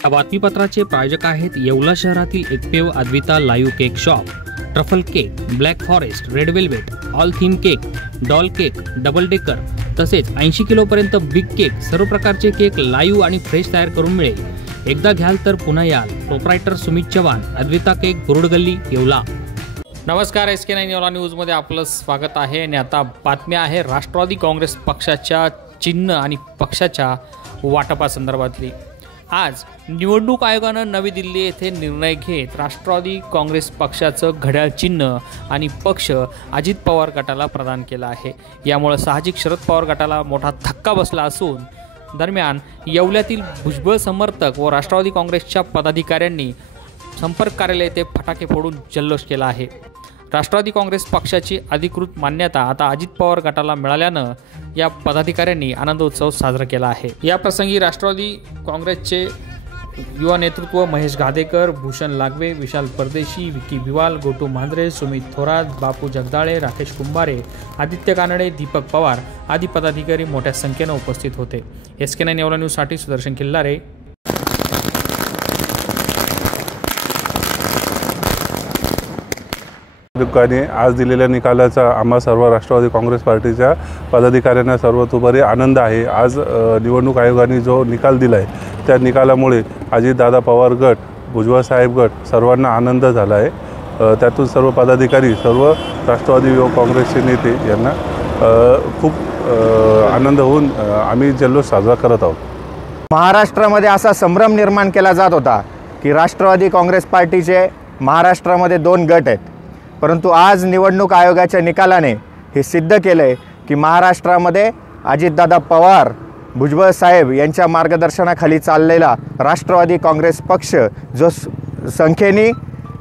या बातमीपत्राचे प्रायोजक आहेत येवला शहरातील एकमेव Advaita live cake shop. Truffle cake, black forest, red velvet, all theme cake, doll cake, double decker तसेच 80 किलोपर्यंत बिग केक, सर्व प्रकारचे केक लाईव्ह आणि फ्रेश तयार करून मिळेल। एकदा घ्याल तर पुन्हा याल। प्रोप्रायटर सुमित चव्हाण, अद्विता केक, बुरुड गल्ली, येवला। नमस्कार, SK9 येवला न्यूजमध्ये आपलं स्वागत आहे। आणि आता बातमी आहे राष्ट्रवादी काँग्रेस पक्षाच्या चिन्ह आणि पक्षाच्या वाटपासंदर्भातली। आज निवडणूक आयोगानं नवी दिल्ली येथे निर्णय घेत राष्ट्रवादी काँग्रेस पक्षाचं घड्याळ चिन्ह आणि पक्ष अजित पवार गटाला प्रदान केला आहे। यामुळे साहजिक शरद पवार गटाला मोठा धक्का बसला असून दरम्यान येवल्यातील भुजबळ समर्थक व राष्ट्रवादी काँग्रेसच्या पदाधिकाऱ्यांनी संपर्क कार्यालय येथे फटाके फोडून जल्लोष केला आहे। राष्ट्रवादी काँग्रेस पक्षाची अधिकृत मान्यता आता अजित पवार गटाला मिळाल्यानं या पदाधिकाऱ्यांनी आनंदोत्सव साजरा केला आहे। या प्रसंगी राष्ट्रवादी काँग्रेसचे युवा नेतृत्व महेश गादेकर, भूषण लागवे, विशाल परदेशी, विकी बिवाल, गोटू मांजरे, सुमित थोरात, बापू जगदाळे, राकेश कुंभारे, आदित्य कानडे, दीपक पवार आदी पदाधिकारी मोठ्या संख्येने उपस्थित होते। SK9 येवला न्यूजसाठी सुदर्शन खिल्लारे। आज दिलेल्या निकालाचा आम्हा सर्व राष्ट्रवादी काँग्रेस पार्टीच्या पदाधिकाऱ्यांना सर्वतोपरी आनंद आहे। आज निवडणूक आयोगाने जो निकाल दिला आहे त्या निकालामुळे अजितदादा पवार गट, भुजबळ साहेब गट सर्वांना आनंद झाला आहे। त्यातून सर्व पदाधिकारी, सर्व राष्ट्रवादी युवक काँग्रेसचे नेते यांना खूप आनंद होऊन आम्ही जल्लोष साजरा करत आहोत। महाराष्ट्रामध्ये असा संभ्रम निर्माण केला जात होता की राष्ट्रवादी काँग्रेस पार्टीचे महाराष्ट्रामध्ये 2 गट आहेत, परंतु आज निवडणूक आयोगाच्या निकालाने हे सिद्ध केलं आहे की महाराष्ट्रामध्ये अजितदादा पवार, भुजबळ साहेब यांच्या मार्गदर्शनाखाली चाललेला राष्ट्रवादी काँग्रेस पक्ष जो संख्येने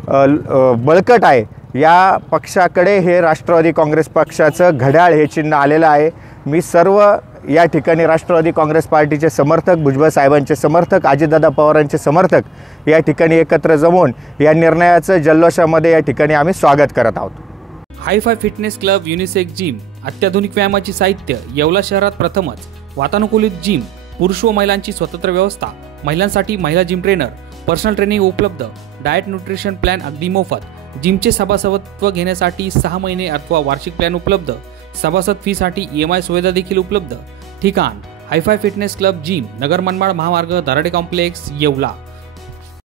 बळकट आहे, या पक्षाकडे हे राष्ट्रवादी काँग्रेस पक्षाचं घड्याळ हे चिन्ह आलेलं आहे। मी सर्व या ठिकाणी राष्ट्रवादी काँग्रेस पार्टीचे समर्थक, भुजबळ साहेबांचे समर्थक, अजितदादा पवारांचे समर्थक या ठिकाणी एकत्र जमून या निर्णयाचं जल्लोषामध्ये या ठिकाणी आम्ही स्वागत करत आहोत। Hi fi fitness club, unisex gym, अत्याधुनिक व्यायामाची साहित्य, येवला शहरात प्रथमच, वातानुकूलित जिम, पुरुष व महिलांची स्वतंत्र व्यवस्था, महिलांसाठी महिला जिम ट्रेनर, पर्सनल ट्रेनिंग उपलब्ध, डाएट न्यूट्रिशन प्लॅन अगदी मोफत, जिमचे सभासदत्व घेण्यासाठी 6 महिने अथवा वार्षिक प्लॅन उपलब्ध, सभासद फीसाठी EMI सुविधा देखील उपलब्ध। ठिकाण hi fi fitness club gym, Nagar Manmad महामार्ग, दराडे कॉम्प्लेक्स, येवला।